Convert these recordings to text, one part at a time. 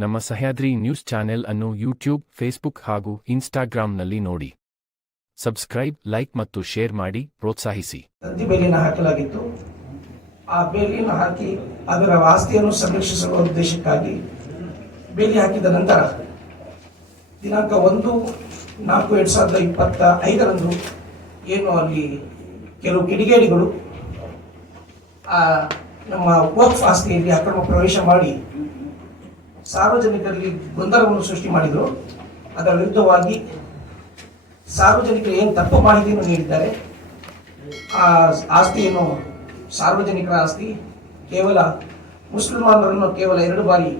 ನಮ್ಮ Sahyadri news channel ಅನ್ನು YouTube, Facebook ಹಾಗೂ ಇನ್ಸ್ಟಾಗ್ರಾಂನಲ್ಲಿ ನೋಡಿ. ಸಬ್ಸ್ಕ್ರೈಬ್, ಲೈಕ್ ಮತ್ತು ಶೇರ್ ಮಾಡಿ, ಪ್ರೋತ್ಸಾಹಿಸಿ. ಹಾಕಲಾಗಿತ್ತು. ಆ ಬೇಲಿಯನ್ನು ಹಾಕಿ ಅದರ ಆಸ್ತಿಯನ್ನು ಸಂರಕ್ಷಿಸುವ ಉದ್ದೇಶಕ್ಕಾಗಿ ಬೇಲಿ ಹಾಕಿದ ನಂತರ ದಿನಾಂಕ ಒಂದು, ನಾಲ್ಕು, ಎರಡು ಸಾವಿರದ ಇಪ್ಪತ್ತ ಐದರಂದು ಏನು ಅಲ್ಲಿ ಕೆಲವು ಕಿಡಿಗೇಡಿಗಳು ನಮ್ಮ ವಕ್ಫ್ ಆಸ್ತಿಯಲ್ಲಿ ಅಕ್ರಮ ಪ್ರವೇಶ ಮಾಡಿ ಸಾರ್ವಜನಿಕರಲ್ಲಿ ಗೊಂದಲವನ್ನು ಸೃಷ್ಟಿ ಮಾಡಿದರು. ಅದರ ವಿರುದ್ಧವಾಗಿ ಸಾರ್ವಜನಿಕರು ಏನು ತಪ್ಪು ಮಾಹಿತಿಯನ್ನು ನೀಡಿದ್ದಾರೆ. ಆ ಆಸ್ತಿಯನ್ನು, ಸಾರ್ವಜನಿಕರ ಆಸ್ತಿ, ಕೇವಲ ಮುಸ್ಲಿಮಾನರನ್ನು ಕೇವಲ ಎರಡು ಬಾರಿ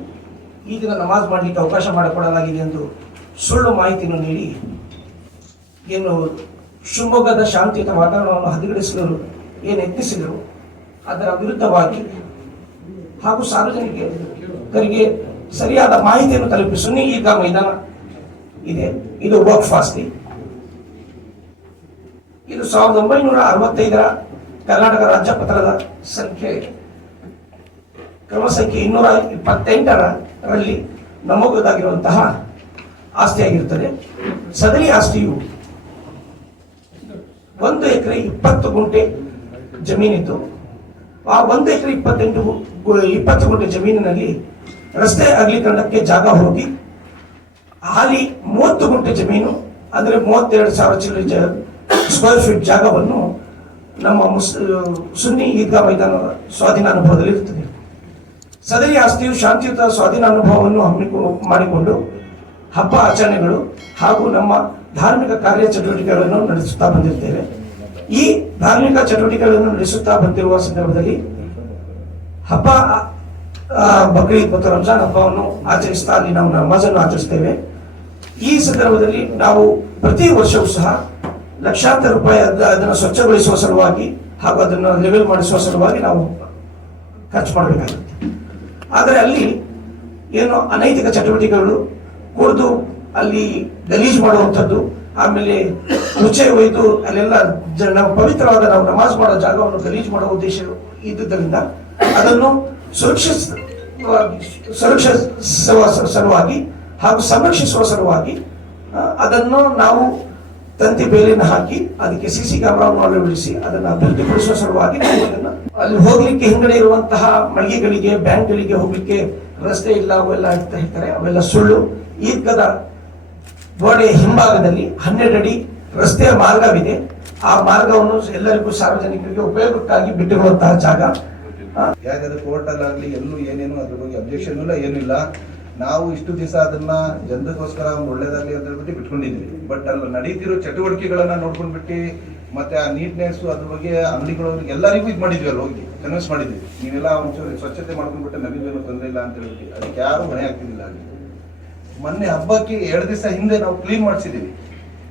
ಈ ದಿನ ನಮಾಜ್ ಮಾಡಲಿಕ್ಕೆ ಅವಕಾಶ ಮಾಡಿಕೊಡಲಾಗಿದೆ ಎಂದು ಸುಳ್ಳು ಮಾಹಿತಿಯನ್ನು ನೀಡಿ, ಏನು ಶಿವಮೊಗ್ಗದ ಶಾಂತಿಯುತ ವಾತಾವರಣವನ್ನು ಹದಗೆಡಿಸಲು ಏನು ಯತ್ನಿಸಿದರು. ಅದರ ವಿರುದ್ಧವಾಗಿ ಹಾಗೂ ಸಾರ್ವಜನಿಕರಿಗೆ ಸರಿಯಾದ ಮಾಹಿತಿಯನ್ನು ತಲುಪಿ ಈಗ ಮೈದಾನ ಇದೆ. ಇದು ವರ್ಕ್ ಫಾಸ್ಟಿ ಇದು ಸಾವಿರದ ಒಂಬೈನೂರ ಅರವತ್ತೈದರ ಕರ್ನಾಟಕ ರಾಜ್ಯ ಪತ್ರದ ಸಂಖ್ಯೆ. ಕ್ರಮ ಸಂಖ್ಯೆ ಇನ್ನೂರ ಇಪ್ಪತ್ತೆಂಟರಲ್ಲಿ ನಮೂದಾಗಿರುವಂತಹ ಆಸ್ತಿಯಾಗಿರುತ್ತದೆ. ಸದರಿ ಆಸ್ತಿಯು ಒಂದು ಎಕರೆ ಇಪ್ಪತ್ತು ಗುಂಟೆ ಜಮೀನಿತ್ತು. ಆ ಒಂದು ಎಕರೆ ಇಪ್ಪತ್ತೆಂಟು ಇಪ್ಪತ್ತು ಗುಂಟೆ ಜಮೀನಿನಲ್ಲಿ ರಸ್ತೆ ಅಗಲೀಕರಣಕ್ಕೆ ಜಾಗ ಹೋಗಿ ಹಾಲಿ ಮೂವತ್ತು ಗುಂಟೆ ಜಮೀನು, ಅಂದರೆ ಮೂವತ್ತೆರಡು ಸಾವಿರ ಚಿಲ್ಲರೆ ಸ್ಕ್ವೇರ್ ಫೀಟ್ ಜಾಗವನ್ನು ನಮ್ಮ ಮುಸ್ ಸುನ್ನಿ ಈದ್ಗಾ ಮೈದಾನ ಸ್ವಾಧೀನ ಅನುಭವದಲ್ಲಿ ಇರುತ್ತದೆ ಸದರಿ ಆಸ್ತಿಯು ಶಾಂತಿಯುತ ಸ್ವಾಧೀನ ಅನುಭವವನ್ನು ಹಮ್ಮಿಕೊ ಮಾಡಿಕೊಂಡು ಹಬ್ಬ ಆಚರಣೆಗಳು ಹಾಗೂ ನಮ್ಮ ಧಾರ್ಮಿಕ ಕಾರ್ಯ ಚಟುವಟಿಕೆಗಳನ್ನು ನಡೆಸುತ್ತಾ ಬಂದಿರ್ತೇವೆ. ಈ ಧಾರ್ಮಿಕ ಚಟುವಟಿಕೆಗಳನ್ನು ನಡೆಸುತ್ತಾ ಬಂದಿರುವ ಸಂದರ್ಭದಲ್ಲಿ ಹಬ್ಬ ಬಕ್ರೀದ್ ಮತ್ತು ರಂಜಾನ್ ಹಬ್ಬವನ್ನು ಆಚರಿಸ್ತಾ ಅಲ್ಲಿ ನಾವು ನಮಾಜನ್ನು ಆಚರಿಸ್ತೇವೆ. ಈ ಸಂದರ್ಭದಲ್ಲಿ ನಾವು ಪ್ರತಿ ವರ್ಷವೂ ಸಹ ಲಕ್ಷಾಂತರ ರೂಪಾಯಿ ಅದ- ಅದನ್ನು ಸ್ವಚ್ಛಗೊಳಿಸುವ ಸಲುವಾಗಿ ಹಾಗೂ ಅದನ್ನು ಲೆವೆಲ್ ಮಾಡಿಸುವ ಸಲುವಾಗಿ ನಾವು ಖರ್ಚು ಮಾಡಬೇಕಾಗುತ್ತೆ. ಆದರೆ ಅಲ್ಲಿ ಏನು ಅನೈತಿಕ ಚಟುವಟಿಕೆಗಳು ಕುಡಿದು ಅಲ್ಲಿ ಗಲೀಜು ಮಾಡುವಂಥದ್ದು, ಆಮೇಲೆ ಮುಚ್ಚೆ ಒಯ್ದು ಅಲ್ಲೆಲ್ಲ ಪವಿತ್ರವಾದ ನಾವು ನಮಾಜ್ ಮಾಡೋ ಜಾಗವನ್ನು ಗಲೀಜು ಮಾಡುವ ಉದ್ದೇಶ ಇದ್ದುದರಿಂದ ಅದನ್ನು ಸುರಕ್ಷಿಸ ಸುರಕ್ಷಿಸುವ ಸ- ಸಲುವಾಗಿ ಹಾಗೂ ಸಂರಕ್ಷಿಸುವ ಸಲುವಾಗಿ ಅದನ್ನು ನಾವು ತಂತಿ ಬೇಲಿನ ಹಾಕಿ ಅದಕ್ಕೆ ಸಿ ಸಿ ಕ್ಯಾಮ್ರಾವನ್ನು ಅಳವಡಿಸಿ ಅದನ್ನು ಅಭಿವೃದ್ಧಿಪಡಿಸುವ ಸಲುವಾಗಿ ನಾವು ಅದನ್ನ ಅಲ್ಲಿ ಹೋಗ್ಲಿಕ್ಕೆ ಹಿಂಗಡೆ ಇರುವಂತಹ ಮಳಿಗೆಗಳಿಗೆ, ಬ್ಯಾಂಕ್ಗಳಿಗೆ ಹೋಗ್ಲಿಕ್ಕೆ ರಸ್ತೆ ಇಲ್ಲ, ಅವೆಲ್ಲ ಅಂತ ಹೇಳ್ತಾರೆ. ಅವೆಲ್ಲ ಸುಳ್ಳು. ಈಗದ ಗೋಡೆಯ ಹಿಂಭಾಗದಲ್ಲಿ ಹನ್ನೆರಡು ಅಡಿ ರಸ್ತೆಯ ಮಾರ್ಗವಿದೆ. ಆ ಮಾರ್ಗವನ್ನು ಎಲ್ಲರಿಗೂ ಸಾರ್ವಜನಿಕರಿಗೆ ಉಪಯೋಗಕ್ಕಾಗಿ ಬಿಟ್ಟಿರುವಂತಹ ಜಾಗ. ಯಾಕಂದ್ರೆ ಕೋರ್ಟ್ ಅಲ್ಲಾಗ್ಲಿ ಎಲ್ಲೂ ಏನೇನು ಅದ್ರ ಬಗ್ಗೆ ಅಬ್ಜೆಕ್ಷನ್ ಇಲ್ಲ, ಏನಿಲ್ಲ. ನಾವು ಇಷ್ಟು ದಿವಸ ಅದನ್ನ ಜನರಿಗೋಸ್ಕರ ಒಳ್ಳೇದಾಗಲಿ ಅಂತ ಹೇಳ್ಬಿಟ್ಟು ಬಿಟ್ಕೊಂಡಿದ್ವಿ. ಬಟ್ ಅಲ್ಲಿ ನಡೀತಿರೋ ಚಟುವಟಿಕೆಗಳನ್ನ ನೋಡ್ಕೊಂಡ್ಬಿಟ್ಟು ಮತ್ತೆ ಆ ನೀಟ್ನೆಸ್ ಅದ್ರ ಬಗ್ಗೆ ಅಂಗಡಿಗಳು ಎಲ್ಲರಿಗೂ ಇದು ಮಾಡಿದ್ವಿ ಅಲ್ಲಿ ಹೋಗಿ ಕನ್ವಿನ್ಸ್ ಮಾಡಿದ್ವಿ. ನೀವೆಲ್ಲ ಒಂಚೂರು ಸ್ವಚ್ಛತೆ ಮಾಡ್ಕೊಂಡ್ಬಿಟ್ಟು ನಮಗೇನು ತೊಂದರೆ ಇಲ್ಲ ಅಂತ ಹೇಳ್ಬಿಟ್ಟು, ಅದಕ್ಕೆ ಯಾರು ಮನೆ ಆಗ್ತಿದ್ದಿಲ್ಲ ಅಲ್ಲಿ. ಮೊನ್ನೆ ಹಬ್ಬಕ್ಕೆ ಎರಡು ದಿವಸ ಹಿಂದೆ ನಾವು ಕ್ಲೀನ್ ಮಾಡಿಸಿದೀವಿ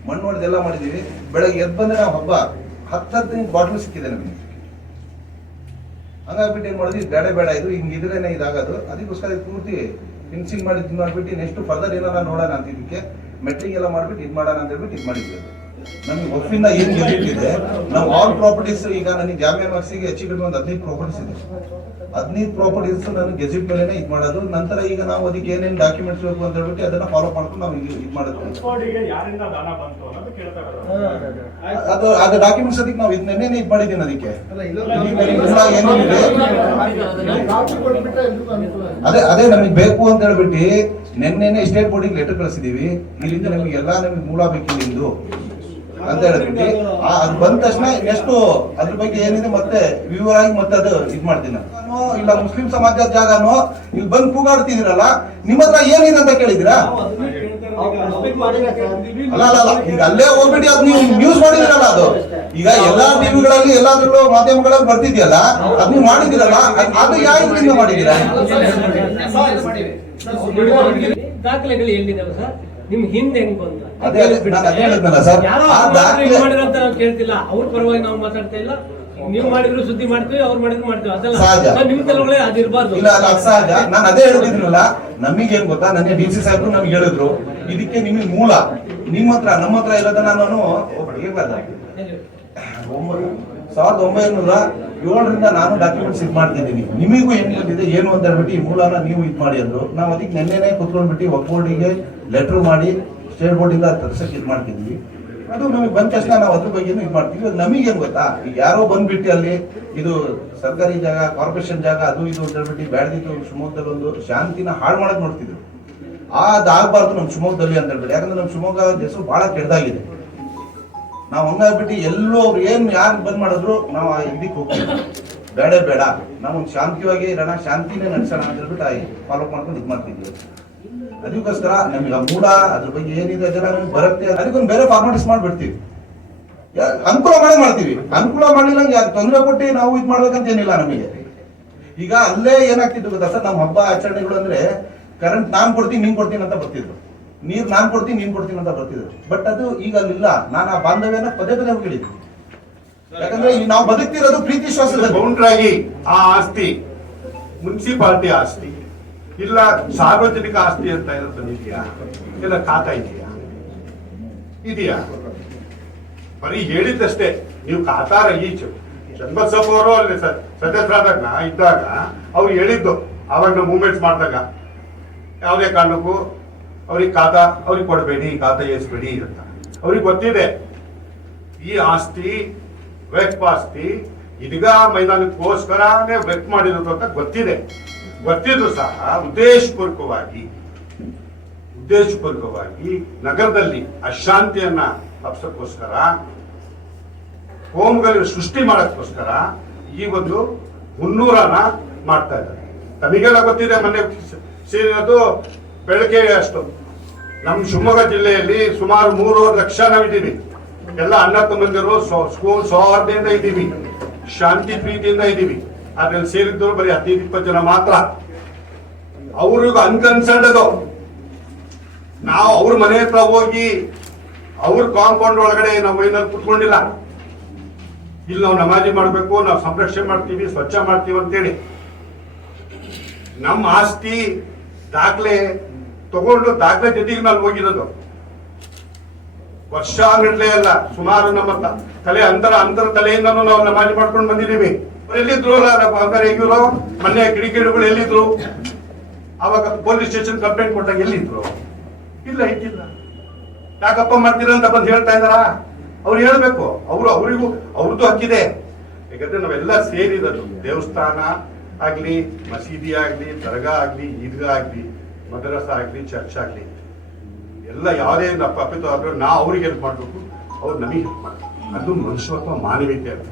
ಮಣ್ಣು ಹೊಡೆದೆಲ್ಲ ಮಾಡಿದೀವಿ ಬೆಳಗ್ಗೆ ಎದ್ದು ಬಂದ್ರೆ ನಾವು ಹಬ್ಬ ಹತ್ತು ಹದಿನೈದು ಬಾಟ್ಲು ಸಿಕ್ಕಿದೆ ನಮಗೆ. ಹಂಗಾಗ್ಬಿಟ್ಟು ಏನ್ ಮಾಡಿದ್ವಿ ಬೇಡ ಬೇಡ. ಇದು ಹಿಂಗೆ ಇದ್ರೇನೆ ಇದಾಗೋದು. ಅದಕ್ಕೋಸ್ಕರ ಇದು ಪೂರ್ತಿ ಫಿನ್ಸಿಂಗ್ ಮಾಡಿ ಮಾಡ್ಬಿಟ್ಟು ನೆಕ್ಸ್ಟ್ ಫರ್ದರ್ ಏನಾರ ನೋಡೋಣ ಅಂತ ಇದಕ್ಕೆ. ಮೆಟ್ರಿಂಗ್ ಎಲ್ಲ ಮಾಡ್ಬಿಟ್ಟು ಇದು ಮಾಡೋಣ ಅಂತ ಹೇಳ್ಬಿಟ್ಟು ಇದು ಮಾಡಿದ್ವಿ. ನಮ್ಗೆ ಒಫಿಂದ ಏನ್ ಇದೆ? ನಾವು ಆಲ್ ಪ್ರಾಪರ್ಟೀಸ್ ಈಗ ನನಗೆ ಜಾಮಿಯಾ ಮಾರ್ಕ್ಸಿಗೆ ಹೆಚ್ಚು ಕಡಿಮೆ ಒಂದು ಹದಿನೈದು ಪ್ರಾಪರ್ಟೀಸ್ ಇದೆ. ಹದಿನೈದು ಪ್ರಾಪರ್ಟೀಸ್ ನಾನು ಗೆಜಿಟ್ ಮೇಲೆ ಇದು ಮಾಡೋದು. ನಂತರ ಈಗ ನಾವು ಅದಕ್ಕೆ ಏನೇನು ಡಾಕ್ಯುಮೆಂಟ್ಸ್ ಬೇಕು ಅಂತ ಹೇಳ್ಬಿಟ್ಟು ಅದನ್ನ ಫಾಲೋ ಮಾಡ್ಕೊಂಡು ನಾವು ಇದು ಮಾಡೋದು. ಕೋಡಿಗೆ ಯಾರಿಂದ ದಾನ ಬಂತು ಅನ್ನೋದು ಕೇಳ್ತಾ ಇರೋದು. ಅದು ಅದು. ಡಾಕ್ಯುಮೆಂಟ್ಸ್ ಅದಕ್ಕೆ ನಾವು ಇದು ನೆನ್ನೆ ಇದು ಮಾಡಿದ್ದೀನಿ ಅದಕ್ಕೆ. ಅದೇ ಅದೇ ನಮಗೆ ಬೇಕು ಅಂತ ಹೇಳ್ಬಿಟ್ಟು ನಿನ್ನೆನೆ ಸ್ಟೇಟ್ ಬೋರ್ಡಿಗೆ ಲೆಟರ್ ಕಳಿಸಿದೀವಿ. ಇಲ್ಲಿಂದ ನಮಗೆ ಎಲ್ಲಾ ನಮಗೆ ಮೂಲ ಬೇಕು ಇಲ್ಲಿಂದು ಅಂತ ಆ- ಅದು ಬಂದ ತಕ್ಷಣ ಎಷ್ಟು ಅದ್ರ ಬಗ್ಗೆ ಏನಿದೆ ಮತ್ತೆ ವಿವರವಾಗಿ ಮತ್ತೆ ಅದು ಇದು ಮಾಡ್ತೀನಿ ನಾನು ಇಲ್ಲ ಮುಸ್ಲಿಂ ಸಮಾಜದ ಜಾಗನೋ ಇಲ್ಲಿ ಬಂದು ಕೂಗಾಡ್ತಿದ್ದೀರಲ್ಲ ನಿಮ್ಮ ಹತ್ರ ಏನಿದೆ ಅಂತ ಕೇಳಿದಿರಾ ಅಲ್ಲ ಅಲ್ಲ ಅಲ್ಲ ಈಗ ಅಲ್ಲೇ ಹೋಗ್ಬಿಟ್ಟು ಅದು ನೀವು ನ್ಯೂಸ್ ಮಾಡಿದಿರಲ್ಲ ಅದು ಈಗ ಎಲ್ಲಾ ಟಿವಿಗಳಲ್ಲಿ ಎಲ್ಲಾದ್ರಲ್ಲೂ ಮಾಧ್ಯಮಗಳಲ್ಲಿ ಬರ್ತಿದ್ಯಲ್ಲ ಅದ್ ನೀವು ಮಾಡಿದಿರಲ್ಲ ಅದ್- ಯಾವ ಮಾಡಿದಿರ ಮಾಡಿದೀರಾ ದಾಖಲೆಗಳು ಎಲ್ಲಿದ್ದಾವೆ ಸರ್ ನಿಮ್ ಹಿಂದೆ ಹೆಂಗ್ ಬಂದ? ಅದೇ ಅದೇ ನಾನು ಅದೇ ಹೇಳಿದ್ನಲ್ಲ ಸರ್. ಯಾರೋ ಆ ದಾಖಲೆ ನಾವು ಕೇಳ್ತಿಲ್ಲ. ಅವ್ರ ಪರವಾಗಿ ನಾವು ಮಾತಾಡ್ತಾ ಇಲ್ಲ. ನೀವು ಮಾಡಿದ್ರು ಸುದ್ದಿ ಮಾಡ್ತೀವಿ ಅವ್ರು ಮಾಡಿದ್ರು ಮಾಡ್ತೀವಿ. ಅದೆಲ್ಲ ಸಹಜ. ಸರ್, ನಿಮ್ ತಲೆಗಳೇ ಅದಿರ್ಬಾರ್ದು ಇಲ್ಲ ಅಲ್ಲ ಅದ್ ಸಹಜ ನಾನು ಅದೇ ಹೇಳಿದ್ನಲ್ಲ ನಮಗೇನ್ ಗೊತ್ತಾ? ನನಗೆ ಡಿ ಸಿ ಸಾಹೇಬ್ರು ನಮ್ಗೆ ಹೇಳಿದ್ರು ಇದಕ್ಕೆ ನಿಮಗೆ ಮೂಲ. ನಿಮ್ಮ ಹತ್ರ ನಮ್ಮ ಹತ್ರ ಇರೋದನ್ನ ನಾನು ಒಬ್ಬ- ಹೇಳಿ. ಒಮ್ಮ- ಸಾವಿರದ ಒಂಬೈನೂರ ಏಳರಿಂದ ನಾನು ಡಾಕ್ಯುಮೆಂಟ್ಸ್ ಇದು ಮಾಡ್ತಿದ್ದೀನಿ. ನಿಮಗೂ ಏನಿದೆ ಏನು ಅಂತ ಹೇಳ್ಬಿಟ್ಟು ಈ ಮೂಲನ ನೀವು ಇದು ಮಾಡಿ ಅಂದರು. ನಾವು ಅದಕ್ಕೆ ನೆನ್ನೆನೆ ಕುತ್ಕೊಂಡ್ಬಿಟ್ಟು ಒಕ್ಬೋರ್ಡಿಗೆ ಲೆಟರ್ ಮಾಡಿ ಸ್ಟೇಟ್ ಬೋರ್ಡಿಂದ ತರ್ಸಕ್ಕೆ ಇದು ಮಾಡ್ತಿದ್ವಿ. ಅದು ನಮಗೆ ಬಂದ ತಕ್ಷಣ ನಾವು ಅದ್ರ ಬಗ್ಗೆ ಇದು ಮಾಡ್ತೀವಿ ನಮಗೇನು ಗೊತ್ತಾ? ಈಗ ಯಾರೋ ಬಂದ್ಬಿಟ್ಟು ಅಲ್ಲಿ ಇದು ಸರ್ಕಾರಿ ಜಾಗ ಕಾರ್ಪೊರೇಷನ್ ಜಾಗ, ಅದು ಇದು ಅಂತ ಹೇಳ್ಬಿಟ್ಟು ಬ್ಯಾಡ್ದಿದ್ದು ಶಿವಮೊಗ್ಗದಲ್ಲಿ ಒಂದು ಶಾಂತಿನ ಹಾಳು ಮಾಡಕ್ ನೋಡ್ತಿದ್ರು. ಅದಾಗಬಾರ್ದು ನಮ್ಮ ಶಿವಮೊಗ್ಗದಲ್ಲಿ ಅಂತ ಹೇಳ್ಬಿಟ್ಟು. ಯಾಕಂದ್ರೆ ನಮ್ಮ ಶಿವಮೊಗ್ಗ ಹೆಸರು ಬಹಳ ಕೆಟ್ಟದಾಗಿದೆ. ನಾವು ಹಂಗಾಗ್ಬಿಟ್ಟು ಎಲ್ಲೂ ಅವ್ರು ಏನ್ ಯಾರು ಬಂದ್ ಮಾಡಿದ್ರು ನಾವು ಆ ಇದಕ್ಕೆ ಹೋಗ್ತೀವಿ. ಬೇಡ ಬೇಡ. ನಾವು ಶಾಂತಿಯಾಗಿ ಇರೋಣ, ಶಾಂತಿನೇ ನಡೆಸೋಣ ಅಂತ ಹೇಳ್ಬಿಟ್ಟು ಫಾಲೋ ಮಾಡ್ಕೊಂಡು ಇದು ಮಾಡ್ತಿದ್ವಿ. ಅದಕ್ಕೋಸ್ಕರ ನಮಗೆ ಆ ಮೂಡ, ಅದ್ರ ಬಗ್ಗೆ ಏನಿದೆ ಅದೆಲ್ಲ ನಮ್ಗೆ ಬರುತ್ತೆ. ಅದಕ್ಕೊಂದು ಬೇರೆ ಫಾರ್ಮಾಲಿಟೀಸ್ ಮಾಡ್ಬಿಡ್ತೀವಿ. ಅನುಕೂಲ ಮಾಡೇ ಮಾಡ್ತೀವಿ. ಅನುಕೂಲ ಮಾಡಿಲ್ಲ ಯಾರು ತೊಂದರೆ ಕೊಟ್ಟು ನಾವು ಇದು ಮಾಡ್ಬೇಕಂತ ಏನಿಲ್ಲ ನಮಗೆ. ಈಗ ಅಲ್ಲೇ ಏನಾಗ್ತಿತ್ತು ಗೊತ್ತಾ ಸರ್? ನಮ್ಮ ಹಬ್ಬ ಆಚರಣೆಗಳು ಅಂದ್ರೆ ಕರೆಂಟ್ ನಾನ್ ಕೊಡ್ತೀನಿ, ನೀನ್ ಕೊಡ್ತೀನಿ ಅಂತ ಬರ್ತಿದ್ರು. ನೀರ್ ನಾನು ಕೊಡ್ತೀನಿ ನೀನು ಕೊಡ್ತೀನಿ ಅಂತ ಬರ್ತಿದ್ರು. ಬಟ್ ಅದು ಈಗ ಅಲ್ಲಿಲ್ಲ. ನಾನು ಆ ಬಾಂಧವ್ಯನ ಪದೇ ಪದೇ ಹೋಗಿದ್ದೀನಿ. ಯಾಕಂದ್ರೆ ಈಗ ನಾವು ಬದುಕ್ತಿರೋದು ಪ್ರೀತಿ ವಿಶ್ವಾಸದಲ್ಲಿ ಬೌಂಡ್ರಾಗಿ ಆ ಆಸ್ತಿ ಮುನ್ಸಿಪಾಲಿಟಿ ಆಸ್ತಿ ಇಲ್ಲ ಸಾರ್ವಜನಿಕ ಆಸ್ತಿ ಅಂತ ಏನಾದ್ರು ಇದೆಯಾ ಇಲ್ಲ ಖಾತಾ ಇದೆಯಾ? ಇದೆಯಾ? ಬರೀ ಹೇಳಿದ್ದಷ್ಟೇ. ನೀವು ಖಾತಾರ ಈಚು ಚನ್ನಬಸಪ್ಪ ಅವರು ಅಲ್ಲಿ ಸದಸ್ಯರಾದಾಗ ಇದ್ದಾಗ ಅವ್ರು ಹೇಳಿದ್ದು ಅವಾಗ ಮೂಮೆಂಟ್ಸ್ ಮೂವ್ಮೆಂಟ್ಸ್ ಮಾಡಿದಾಗ. ಯಾವುದೇ ಕಾರಣಕ್ಕೂ ಅವ್ರಿಗೆ ಖಾತ, ಅವ್ರಿಗೆ ಕೊಡಬೇಡಿ, ಖಾತ ಏರಿಸ್ಬೇಡಿ ಅಂತ. ಅವ್ರಿಗೆ ಗೊತ್ತಿದೆ, ಈ ಆಸ್ತಿ, ವೆಕ್ ಆಸ್ತಿ, ಇದೀಗ ಮೈದಾನಕ್ಕೋಸ್ಕರನೇ ವೆಕ್ ಮಾಡಿರೋದು ಅಂತ ಗೊತ್ತಿದೆ. ಗೊತ್ತಿದ್ರು ಸಹ ಉದ್ದೇಶಪೂರ್ವಕವಾಗಿ ಉದ್ದೇಶಪೂರ್ವಕವಾಗಿ ನಗರದಲ್ಲಿ ಅಶಾಂತಿಯನ್ನ ಹಬ್ಸಕ್ಕೋಸ್ಕರ ಹೋಮಗಳಲ್ಲಿ ಸೃಷ್ಟಿ ಮಾಡೋಕ್ಕೋಸ್ಕರ ಈ ಒಂದು ಮುನ್ನೂರನ ಮಾಡ್ತಾ ಇದ್ದಾರೆ. ತಮಗೆಲ್ಲ ಗೊತ್ತಿದೆ ಮೊನ್ನೆ ಸೇರಿರೋದು ಬೆಳಗ್ಗೆ ಅಷ್ಟು. ನಮ್ಮ ಶಿವಮೊಗ್ಗ ಜಿಲ್ಲೆಯಲ್ಲಿ ಸುಮಾರು ಮೂರುವರೆ ಲಕ್ಷ ನಾವಿದ್ದೀವಿ. ಎಲ್ಲ ಅಣ್ಣ ತಮ್ಮಂದಿರು ಸ್ಕೂಲ್ ಸೌಹಾರ್ದೆಯಿಂದ ಇದ್ದೀವಿ. ಶಾಂತಿ ಪ್ರೀತಿಯಿಂದ ಇದ್ದೀವಿ. ಅದ್ರಲ್ಲಿ ಸೇರಿದ್ರು ಬರೀ ಹದಿನೈದು ಇಪ್ಪತ್ತು ಜನ ಮಾತ್ರ. ಅವ್ರಿಗೂ ಅನ್ಕನ್ಸರ್ಡ್ ಅದು ನಾವು ಅವ್ರ ಮನೆ ಹತ್ರ ಹೋಗಿ ಅವ್ರ ಕಾಂಪೌಂಡ್ ಒಳಗಡೆ ನಾವು ಏನಾದ್ರು ಕುತ್ಕೊಂಡಿಲ್ಲ. ಇಲ್ಲಿ ನಾವು ನಮಾಜಿ ಮಾಡಬೇಕು, ನಾವು ಸಂರಕ್ಷಣೆ ಮಾಡ್ತೀವಿ, ಸ್ವಚ್ಛ ಮಾಡ್ತೀವಿ ಅಂತೇಳಿ. ನಮ್ಮ ಆಸ್ತಿ ದಾಖಲೆ ತಗೊಂಡು ದಾಖಲೆ ಜೊತೆಗೆ ನಾನು ಹೋಗಿರೋದು. ವರ್ಷಾಂಗಟ್ಲೆ ಅಲ್ಲ, ಸುಮಾರು ನಮ್ಮ ತಲೆ ಅಂತರ ಅಂತರ ತಲೆಯಿಂದನೂ ನಾವು ನಮಾಜಿ ಮಾಡ್ಕೊಂಡು ಬಂದಿದ್ದೀವಿ. ಎಲ್ಲಿದ್ರು ಇವರು? ಮೊನ್ನೆ ಕಿಡಿಕಿಡಿಗಳು ಎಲ್ಲಿದ್ರು? ಅವಾಗ ಪೊಲೀಸ್ ಸ್ಟೇಷನ್ ಕಂಪ್ಲೇಂಟ್ ಕೊಟ್ಟಾಗ ಎಲ್ಲಿದ್ರು? ಇಲ್ಲ, ಇದ್ದಿಲ್ಲ. ಯಾಕಪ್ಪ ಮಾಡ್ತೀರ ಅಂತ ಬಂದು ಹೇಳ್ತಾ ಇದಾರ ಅವ್ರು ಹೇಳ್ಬೇಕು. ಅವರು ಅವರಿಗೂ, ಅವ್ರದ್ದು ಹಕ್ಕಿದೆ. ಯಾಕಂದ್ರೆ ನಾವೆಲ್ಲ ಸೇರಿರೋದು. ದೇವಸ್ಥಾನ ಆಗ್ಲಿ, ಮಸೀದಿ ಆಗ್ಲಿ, ದರ್ಗಾ ಆಗ್ಲಿ, ಈದ್ಗಾ ಆಗ್ಲಿ. ಮದ್ರಸ ಆಗಲಿ ಚರ್ಚ್ ಆಗ್ಲಿ, ಎಲ್ಲ ಯಾವುದೇ ತಪ್ಪಿತು ಆದರೂ ನಾ ಅವ್ರಿಗೆ ಹೆಲ್ಪ್ ಮಾಡಬೇಕು. ಅವ್ರು ನಮಗೆ ಅದು ಮನುಷ್ಯತ್ವ ಮಾನವೀಯತೆ ಅಂತ